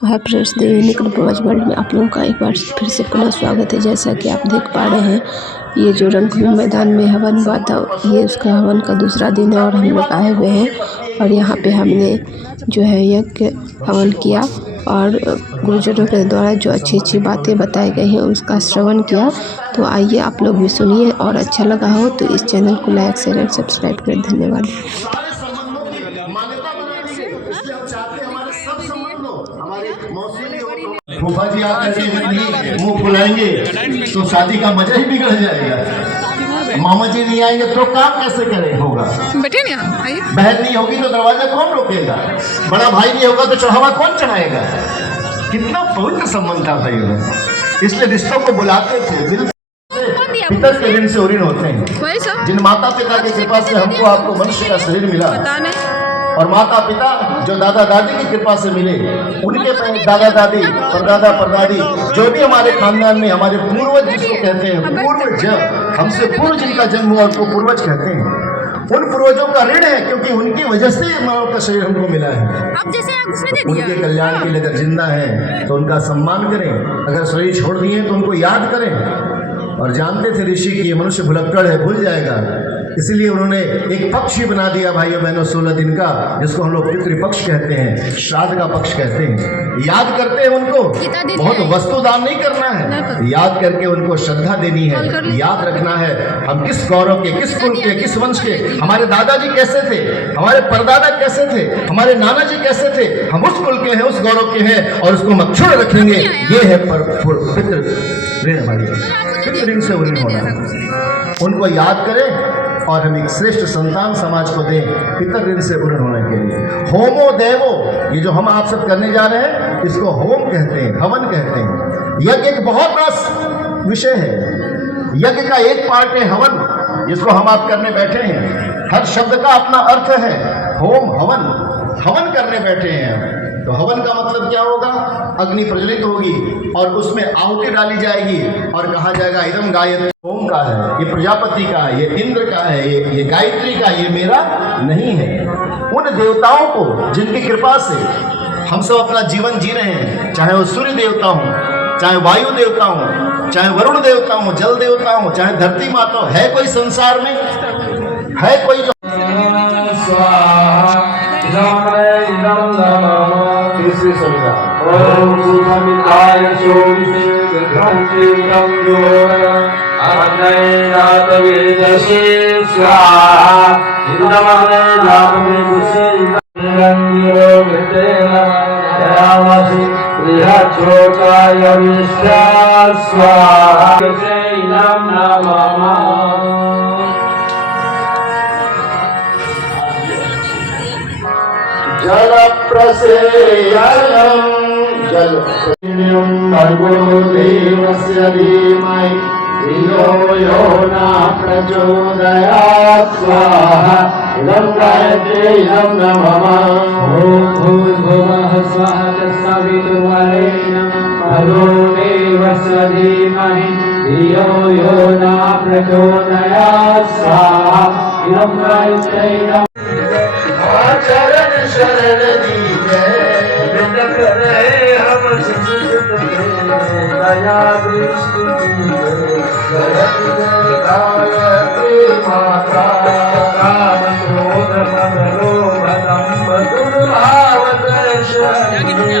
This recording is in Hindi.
हाय फ्रेंड्स, देवी निकट पूर्वज वर्ल्ड में आप लोगों का एक बार फिर से पुनः स्वागत है। जैसा कि आप देख पा रहे हैं, ये जो रणभूमि मैदान में हवन हुआ था, ये उसका हवन का दूसरा दिन है और हम लोग आए हुए हैं। और यहाँ पे हमने जो है यज्ञ हवन किया और गुरुजनों के द्वारा जो अच्छी अच्छी बातें बताई गई हैं उसका श्रवण किया। तो आइए आप लोग भी सुनिए, और अच्छा लगा हो तो इस चैनल को लाइक शेयर एंड सब्सक्राइब करें। धन्यवाद। फूफा जी आकर के मुंह फुलाएंगे तो शादी का मजा ही बिगड़ जाएगा। मामा जी नहीं आएंगे तो काम कैसे करे होगा। बैठे नहीं, आइए। बहन नहीं होगी तो दरवाजा कौन रोकेगा। बड़ा भाई नहीं होगा तो चढ़ावा कौन चढ़ाएगा। कितना पवित्र संबंध था भाई, इसलिए रिश्तों को बुलाते थे। पितर के ऋण से ऋण होते हैं। जिन माता पिता की कृपा से हमको आपको मनुष्य का शरीर मिला, और माता पिता जो दादा दादी की कृपा से मिले, उनके दादा दादी परदादा परदादी जो भी हमारे खानदान में हमारे पूर्वज जिसको कहते हैं, पूर्वज हमसे पूर्व जिनका जन्म हुआ उनको पूर्वज कहते हैं। उन पूर्वजों का ऋण है, क्योंकि उनकी वजह से मानव का शरीर हमको मिला है। अब जैसे उसमें दे दिया। उनके कल्याण के लिए अगर जिंदा है तो उनका सम्मान करें, अगर शरीर छोड़ दिए तो उनको याद करें। और जानते थे ऋषि की ये मनुष्य भुलक्कड़ है, भूल जाएगा, इसलिए उन्होंने एक पक्ष ही बना दिया भाइयों बहनों 16 दिन का, जिसको हम लोग पितृपक्ष कहते हैं, श्राद्ध का पक्ष कहते हैं। याद करते हैं उनको, बहुत वस्तु दान नहीं करना है, याद करके उनको श्रद्धा देनी है, याद रखना है हम किस गौरव के, किस कुल के, किस वंश के, हमारे दादाजी कैसे थे, हमारे परदादा कैसे थे, हमारे नाना जी कैसे थे, हम उस कुल के हैं, उस गौरव के हैं, और उसको मक्षुण रखेंगे। ये है पितृ ऋण, हमारी पितृ ऋण से ऋण होना। उनको याद करें और हम एक श्रेष्ठ संतान समाज को दें पितर ऋण से ऋण होने के लिए। होमो देवो, ये जो हम आप सब करने जा रहे हैं इसको होम कहते हैं, हवन कहते हैं। यज्ञ एक बहुत बड़ा विषय है। यज्ञ का एक पार्ट है हवन, जिसको हम आप करने बैठे हैं। हर शब्द का अपना अर्थ है। होम हवन, हवन करने बैठे हैं तो हवन का मतलब क्या होगा, अग्नि प्रज्वलित होगी और उसमें आहुति डाली जाएगी और कहा जाएगा इदम गायत्री ओम का है, ये प्रजापति का है, ये इंद्र का है, ये गायत्री का, ये मेरा नहीं है। उन देवताओं को जिनकी कृपा से हम सब अपना जीवन जी रहे हैं, चाहे वो सूर्य देवता हो, चाहे वायु देवता हो, चाहे वरुण देवता हो, जल देवता हो, चाहे धरती माता हो, है कोई संसार में, है कोई जो तीसरी संहिता ओम सुसमिताय शोभिषे ग्रंथिं जोरा अनैनात वेदसे स्वाहा इंद्रमने नामे कुसे रंगिरो गतेना यामसि प्रियचोकाय विश्वा स्वाहा से नाम नामा जल प्रसेयनम जल भर्गो देवस्य धीमहि धियो यो न प्रचोदयात् स्वाहा इदं गायत्री इदं नमः ओम भूर्भुवः स्वः तत्सवितुर्वरेण्यं भर्गो देवस्य धीमहि धियो यो न प्रचोदयात् स्वाहा इदं गायत्री चरण शरण दीजिए हम दया दृष्टि गायत्री माता काम क्रोध मद लोभ दंभ दुर्भाव देश गायत्री